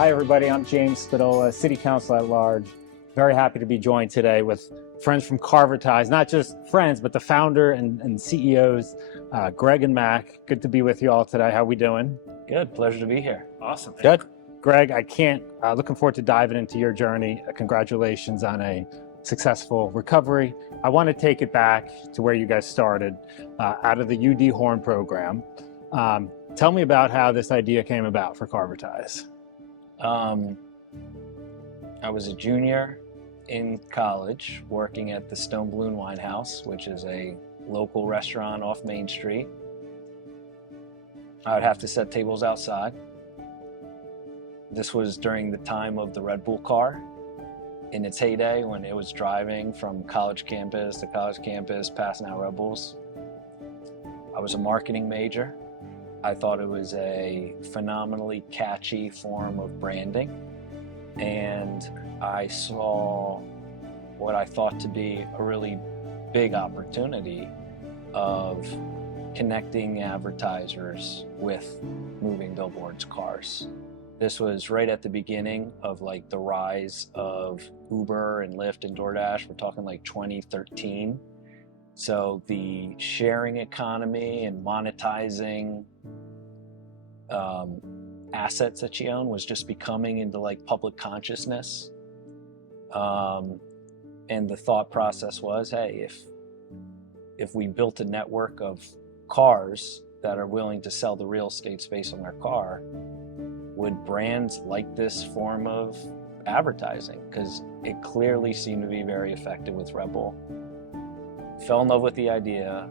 Hi, everybody. I'm James Spadola, City Council at Large. Very happy to be joined today with friends from Carvertise, not just friends, but the founder and CEOs, Greg and Mac. Good to be with you all today. How we doing? Good. Pleasure to be here. Awesome. Good. Greg, looking forward to diving into your journey. Congratulations on a successful recovery. I want to take it back to where you guys started, out of the UD Horn program. Tell me about how this idea came about for Carvertise. I was a junior in college working at the Stone Balloon Wine House, which is a local restaurant off Main Street. I would have to set tables outside. This was during the time of the Red Bull car in its heyday, when it was driving from college campus to college campus, passing out Red Bulls. I was a marketing major. I thought it was a phenomenally catchy form of branding, and I saw what I thought to be a really big opportunity of connecting advertisers with moving billboards cars. This was right at the beginning of like the rise of Uber and Lyft and DoorDash. We're talking like 2013. So the sharing economy and monetizing assets that you own was just becoming into like public consciousness. And the thought process was, hey, if we built a network of cars that are willing to sell the real estate space on their car, would brands like this form of advertising? Because it clearly seemed to be very effective with Red Bull. Fell in love with the idea,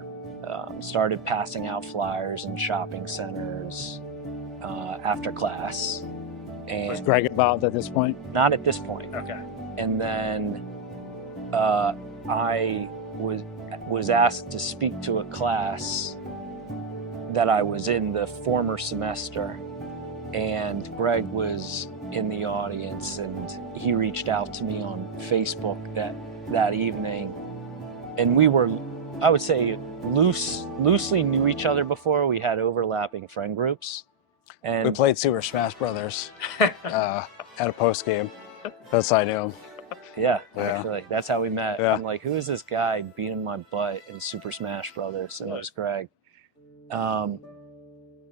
started passing out flyers in shopping centers after class. And Was Greg involved at this point? not at this point. Okay. And then I was asked to speak to a class that I was in the former semester, and Greg was in the audience, and he reached out to me on Facebook that evening, and we were, I would say, loosely knew each other before. We had overlapping friend groups, and We played Super Smash Brothers at a post game. That's how I knew him. yeah, Yeah. actually, that's how we met. Yeah. I'm like, who is this guy beating my butt in Super Smash Brothers? And it was Greg. And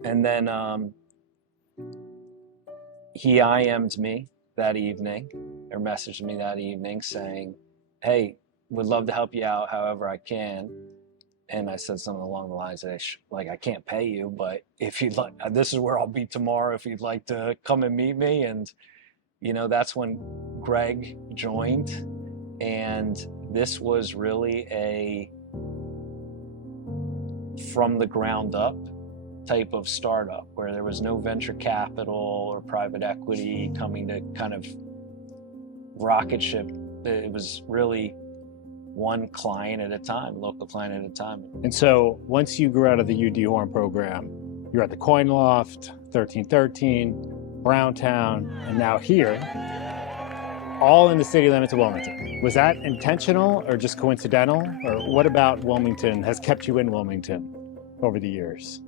then he IM'd me that evening, or messaged me that evening saying, hey, would love to help you out however I can. And I said something along the lines of, I can't pay you, but if you'd like, this is where I'll be tomorrow if you'd like to come and meet me. And, that's when Greg joined. And this was really a from the ground up type of startup where there was no venture capital or private equity coming to kind of rocket ship. It was really one client at a time, local client at a time. And so once you grew out of the UD Horn program, you're at the Coin Loft, 1313, Browntown, and now here, all in the city limits of Wilmington. Was that intentional or just coincidental? Or what about Wilmington has kept you in Wilmington over the years?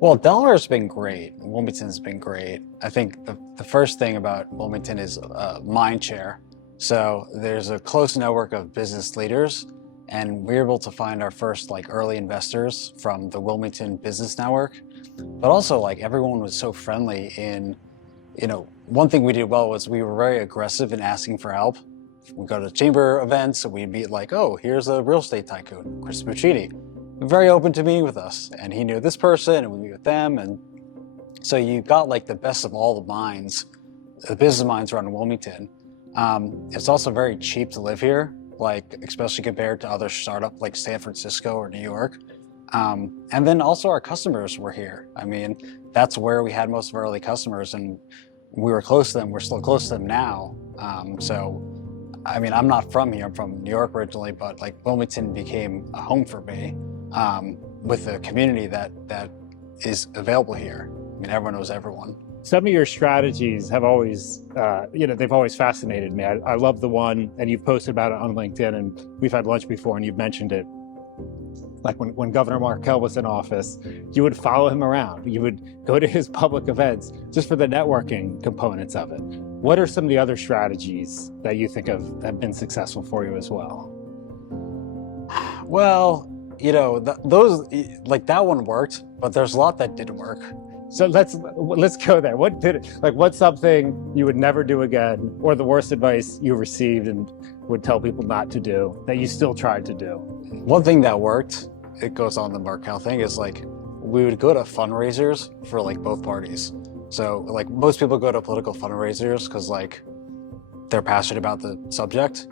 Well, Delaware's been great. Wilmington's been great. I think the first thing about Wilmington is mind share. So there's a close network of business leaders, and we were able to find our first early investors from the Wilmington Business Network. But also everyone was so friendly in, one thing we did well was we were very aggressive in asking for help. We go to chamber events and we'd be like, oh, here's a real estate tycoon, Chris Puccini. Very open to meeting with us, and he knew this person and we meet with them. And so you got the best of all the minds, the business minds around Wilmington. It's also very cheap to live here, especially compared to other startups like San Francisco or New York. And then also our customers were here. I mean, that's where we had most of our early customers, and we were close to them. We're still close to them now. So, I mean, I'm not from here. I'm from New York originally, but Wilmington became a home for me with the community that is available here. I mean, everyone knows everyone. Some of your strategies have always, they've always fascinated me. I love the one, and you've posted about it on LinkedIn, and we've had lunch before, and you've mentioned it. like when Governor Markell was in office, you would follow him around. You would go to his public events just for the networking components of it. What are some of the other strategies that you think have been successful for you as well? Well, you know, those, like that one worked, but there's a lot that didn't work. So let's go there. What's something you would never do again, or the worst advice you received and would tell people not to do that you still tried to do? One thing that worked, it goes on the Markell thing, is like we would go to fundraisers for like both parties. So like most people go to political fundraisers because like they're passionate about the subject.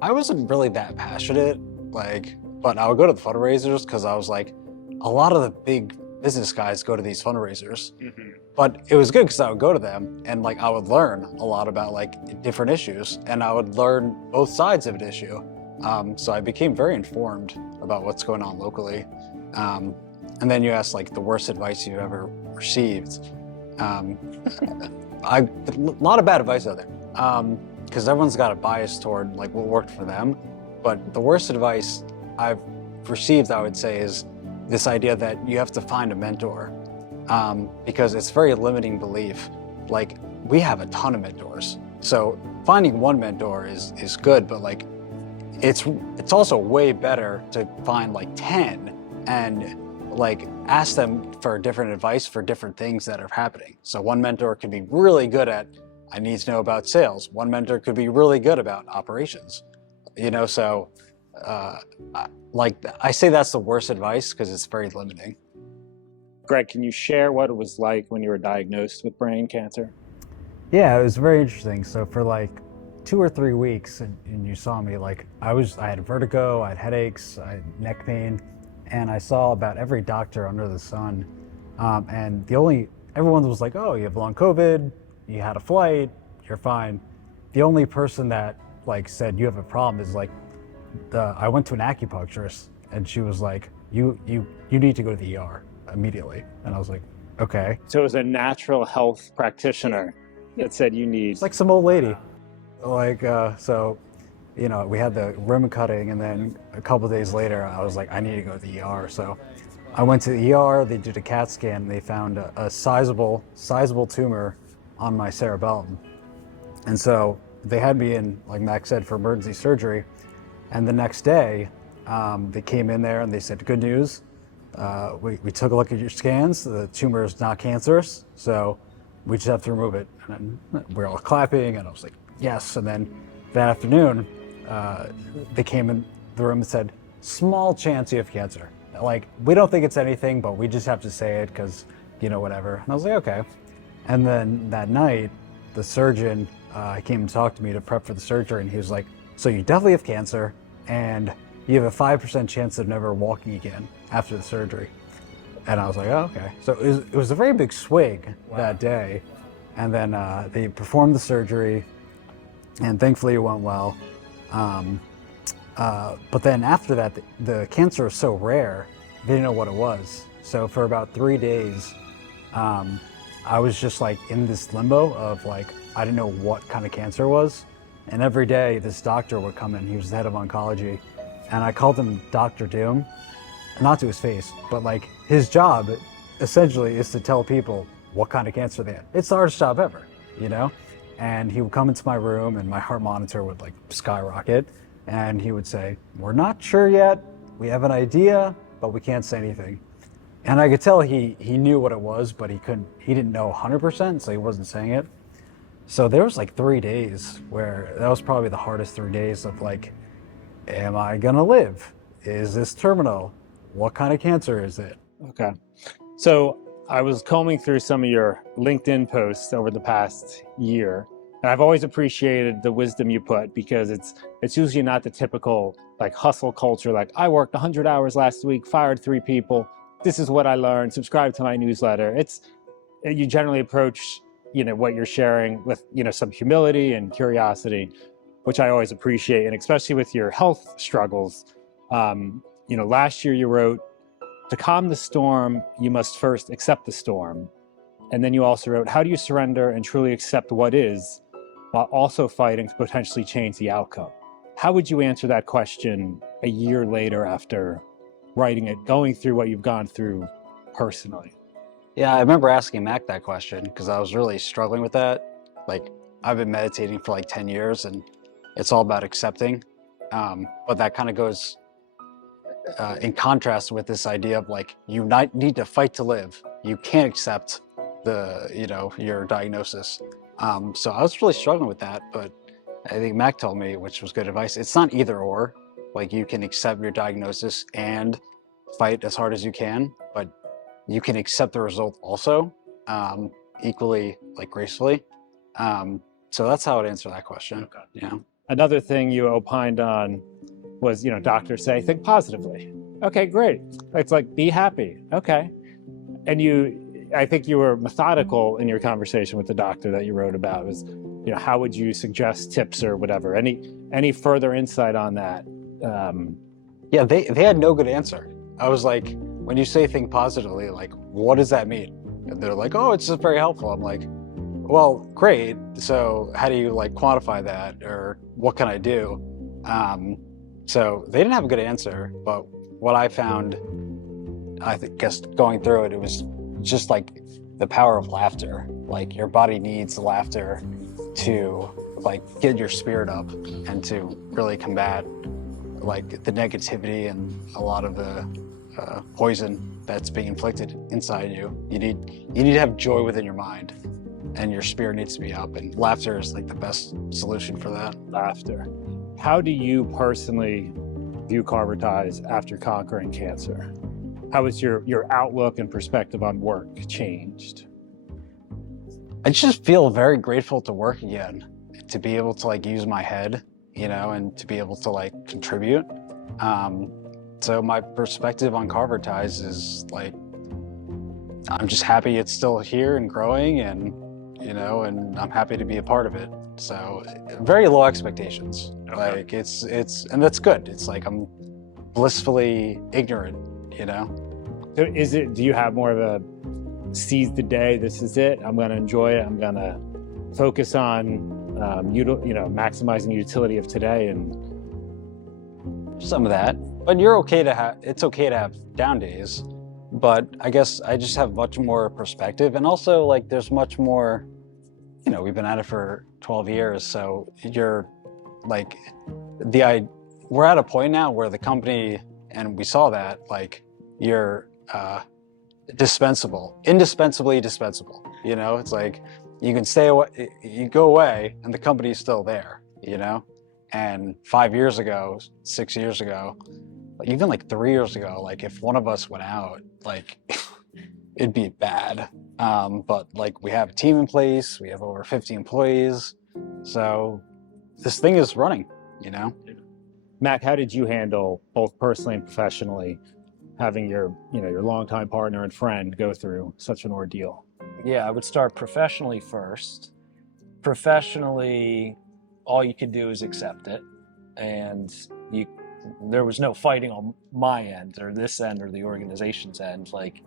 I wasn't really that passionate, but I would go to the fundraisers because I was like, a lot of the big business guys go to these fundraisers. Mm-hmm. But it was good because I would go to them and like I would learn a lot about like different issues, and I would learn both sides of an issue. So I became very informed about what's going on locally. And then you asked like the worst advice you've ever received. A lot of bad advice out there, because everyone's got a bias toward like what worked for them. But the worst advice I've received, I would say, is this idea that you have to find a mentor, because it's very limiting belief. Like we have a ton of mentors, so finding one mentor is good, but like it's also way better to find like 10 and like ask them for different advice for different things that are happening. So one mentor could be really good at, I need to know about sales. One mentor could be really good about operations, you know, so I say that's the worst advice because it's very limiting. Greg, can you share what it was like when you were diagnosed with brain cancer? Yeah, it was very interesting. So for like 2 or 3 weeks, and you saw me, like I had vertigo, I had headaches, I had neck pain, and I saw about every doctor under the sun. And everyone was like, oh, you have long COVID, you had a flight, you're fine. The only person that like said you have a problem is like, I went to an acupuncturist and she was like, you need to go to the ER immediately. And I was like, okay. So it was a natural health practitioner that said you need. It's like some old lady. Like, so, you know, we had the ribbon cutting, and then a couple of days later, I was like, I need to go to the ER. So I went to the ER, they did a CAT scan, and they found a sizable tumor on my cerebellum. And so they had me in, like Mac said, for emergency surgery. And the next day, they came in there and they said, good news. We took a look at your scans. The tumor is not cancerous, so we just have to remove it. And then we're all clapping, and I was like, yes. And then that afternoon, they came in the room and said, small chance you have cancer. Like, we don't think it's anything, but we just have to say it because, you know, whatever. And I was like, okay. And then that night, the surgeon came and talked to me to prep for the surgery, and he was like, so you definitely have cancer, and you have a 5% chance of never walking again after the surgery. And I was like, oh, okay. So it was a very big swing that day. And then they performed the surgery, and thankfully it went well. But then after that, the cancer was so rare, they didn't know what it was. So for about 3 days, I was just like in this limbo of like, I didn't know what kind of cancer it was. And every day this doctor would come in, he was the head of oncology, and I called him Dr. Doom, not to his face, but like his job essentially is to tell people what kind of cancer they had. It's the hardest job ever, you know? And he would come into my room and my heart monitor would like skyrocket, and he would say, we're not sure yet, we have an idea, but we can't say anything. And I could tell he knew what it was, but he didn't know 100%, so he wasn't saying it. So there was like 3 days where that was probably the hardest 3 days of like, am I gonna live? Is this terminal? What kind of cancer is it? Okay. So I was combing through some of your LinkedIn posts over the past year, and I've always appreciated the wisdom you put, because it's usually not the typical like hustle culture, like I worked 100 hours last week, fired 3 people. This is what I learned, subscribe to my newsletter. You generally approach, you know, what you're sharing with, you know, some humility and curiosity, which I always appreciate. And especially with your health struggles, you know, last year you wrote, to calm the storm, you must first accept the storm. And then you also wrote, how do you surrender and truly accept what is while also fighting to potentially change the outcome? How would you answer that question a year later after writing it, going through what you've gone through personally? Yeah, I remember asking Mac that question because I was really struggling with that. Like, I've been meditating for like 10 years and it's all about accepting. But that kind of goes in contrast with this idea of like, you need to fight to live. You can't accept your diagnosis. So I was really struggling with that, but I think Mac told me, which was good advice, it's not either or. Like, you can accept your diagnosis and fight as hard as you can, but you can accept the result also, equally, like, gracefully. So that's how I'd answer that question. Okay. Yeah. Another thing you opined on was, doctors say, think positively. Okay, great. It's like, be happy. Okay. And I think you were methodical in your conversation with the doctor that you wrote about. Was, how would you suggest tips or whatever? Any further insight on that? Yeah, they had no good answer. I was like, when you say think positively, like, what does that mean? And they're like, oh, it's just very helpful. I'm like, well, great. So how do you like quantify that, or what can I do? So they didn't have a good answer, but what I found, guess going through it, it was just like the power of laughter. Like, your body needs laughter to like get your spirit up and to really combat like the negativity and a lot of the poison that's being inflicted inside you. You need to have joy within your mind, and your spirit needs to be up, and laughter is like the best solution for that. Laughter. How do you personally view Carvertise after conquering cancer? How has your outlook and perspective on work changed? I just feel very grateful to work again, to be able to like use my head, and to be able to like contribute. So my perspective on Carvertise is like, I'm just happy it's still here and growing, and and I'm happy to be a part of it. So very low expectations. Okay. Like it's and that's good. It's like I'm blissfully ignorant, So do you have more of a seize the day, this is it, I'm going to enjoy it, I'm going to focus on maximizing utility of today? And some of that, but it's okay to have down days, but I guess I just have much more perspective, and also like there's much more, we've been at it for 12 years, so you're like we're at a point now where the company, and we saw that, like, you're indispensably dispensable. It's like you can stay away, you go away, and the company's still there. And 5 years ago, 6 years ago, even like 3 years ago, like if one of us went out, like it'd be bad. But like we have a team in place, we have over 50 employees, so this thing is running. Mac, how did you handle, both personally and professionally, having your longtime partner and friend go through such an ordeal? Yeah, I would start professionally first. Professionally, all you can do is accept it, and there was no fighting on my end or this end or the organization's end. Like,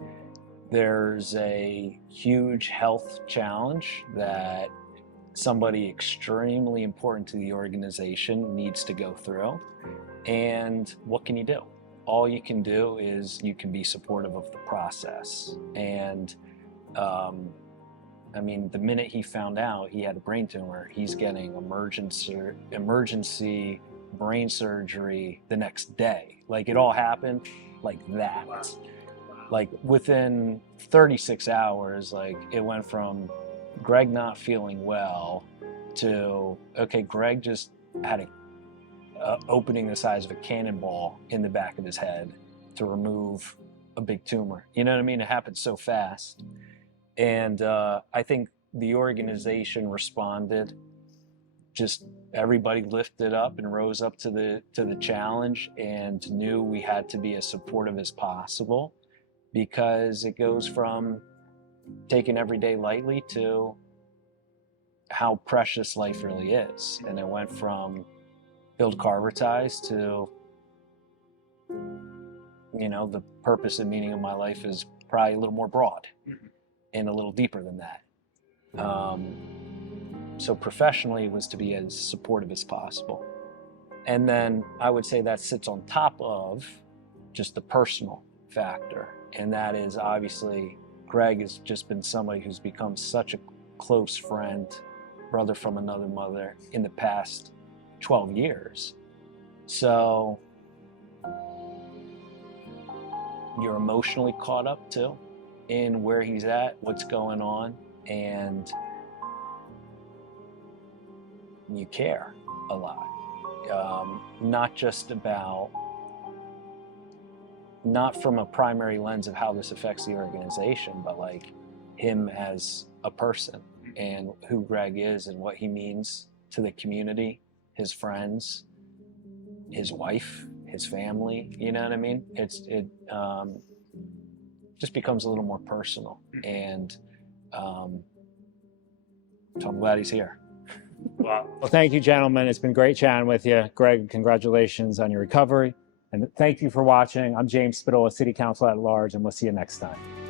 there's a huge health challenge that somebody extremely important to the organization needs to go through, and what can you do? All you can do is you can be supportive of the process. And the minute he found out he had a brain tumor, he's getting emergency brain surgery the next day. Like, it all happened like that. Like, within 36 hours, like, it went from Greg not feeling well to, okay, Greg just had a opening the size of a cannonball in the back of his head to remove a big tumor. You know what I mean? It happened so fast. And I think the organization responded. Just everybody lifted up and rose up to the challenge, and knew we had to be as supportive as possible, because it goes from taking every day lightly to how precious life really is. And it went from build Carvertise to, the purpose and meaning of my life is probably a little more broad and a little deeper than that. So professionally was to be as supportive as possible. And then I would say that sits on top of just the personal factor. And that is obviously Greg has just been somebody who's become such a close friend, brother from another mother in the past 12 years. So you're emotionally caught up too in where he's at, what's going on, and you care a lot. Not just about, not from a primary lens of how this affects the organization, but like him as a person and who Greg is and what he means to the community, his friends, his wife, his family, you know what I mean? It just becomes a little more personal. And so I'm glad he's here. Well, thank you, gentlemen. It's been great chatting with you. Greg, congratulations on your recovery. And thank you for watching. I'm James Spadola, City Council at Large, and we'll see you next time.